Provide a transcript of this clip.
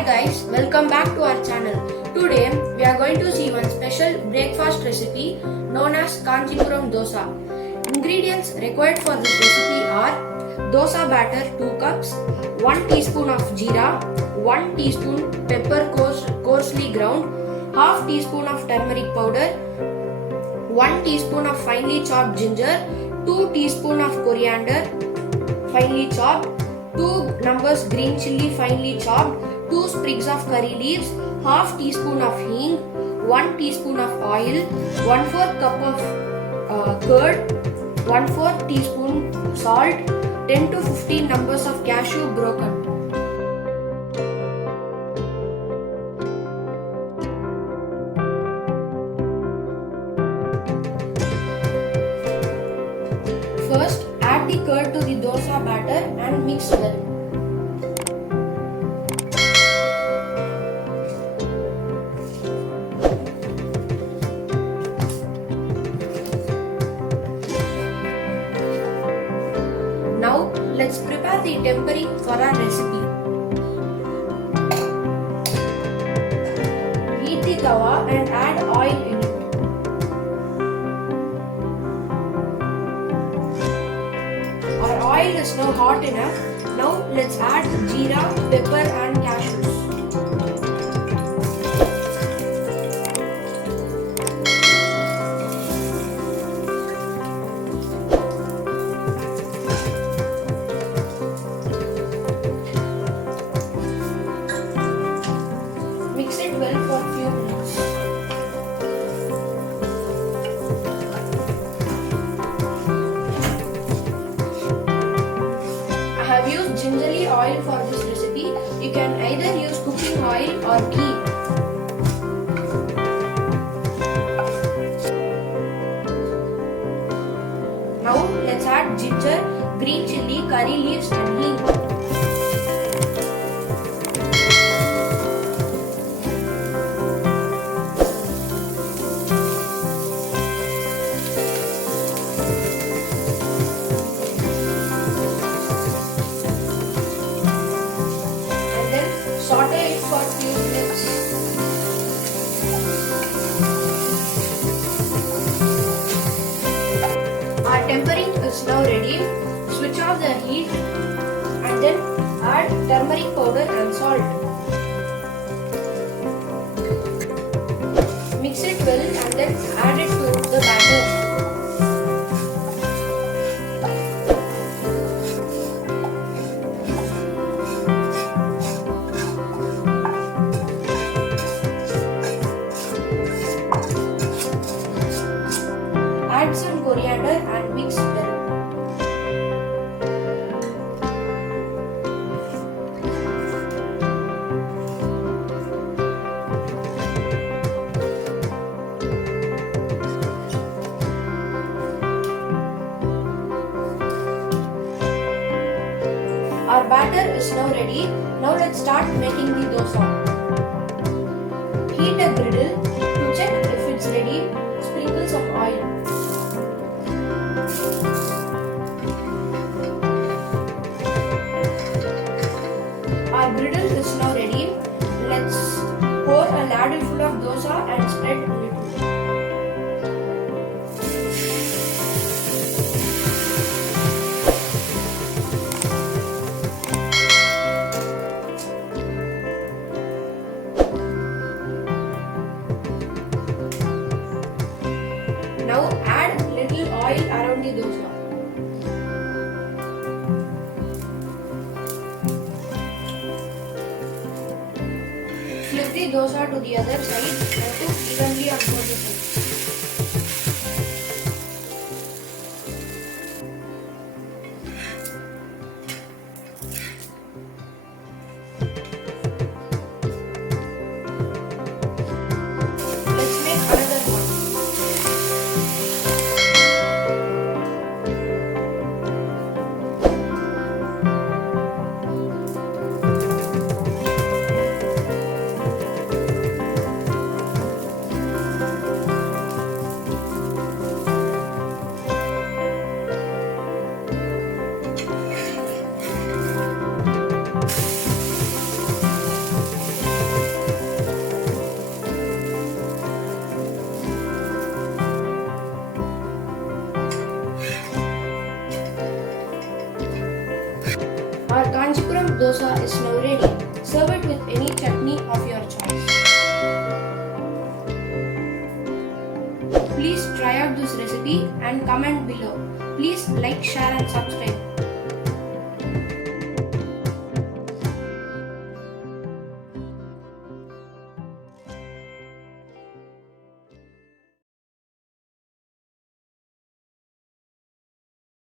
Hi guys, welcome back to our channel. Today we are going to see one special breakfast recipe known as Kanchipuram Dosa. Ingredients required for this recipe are dosa batter 2 cups, 1 teaspoon of jeera, 1 teaspoon pepper coarsely ground, half teaspoon of turmeric powder, 1 teaspoon of finely chopped ginger, 2 teaspoon of coriander finely chopped, 2 numbers green chilli finely chopped, 2 sprigs of curry leaves, half teaspoon of hing, 1 teaspoon of oil, 1/4 cup of curd, 1/4 teaspoon salt, 10 to 15 numbers of cashew broken. First, add the curd to the dosa batter and mix well. Now, let's prepare the tempering for our recipe. Heat the tawa and add oil in it. Our oil is now hot enough. Now let's add jeera, pepper and cashews. Mix it well for a few minutes. I have used gingerly oil for this recipe. You can either use cooking oil or ghee. Now let's add ginger, green chilli, curry leaves and hing. Saute it for a few minutes. Our tempering is now ready. Switch off the heat and then add turmeric powder and salt. Mix it well and then add it to the batter. Add some coriander and mix well. Our batter is now ready. Now let's start making the dosa. Heat a griddle. To check if it's ready, sprinkle some oil. Our griddle is now ready. Let's pour a ladle full of dosa and spread a little. Now add little oil around the dosa. Flip the dosa to the other side and cook evenly on both the sides. Let's make another one. Our Kanchipuram Dosa is now ready. Serve it with any chutney of your choice. Please try out this recipe and comment below. Please like, share and subscribe.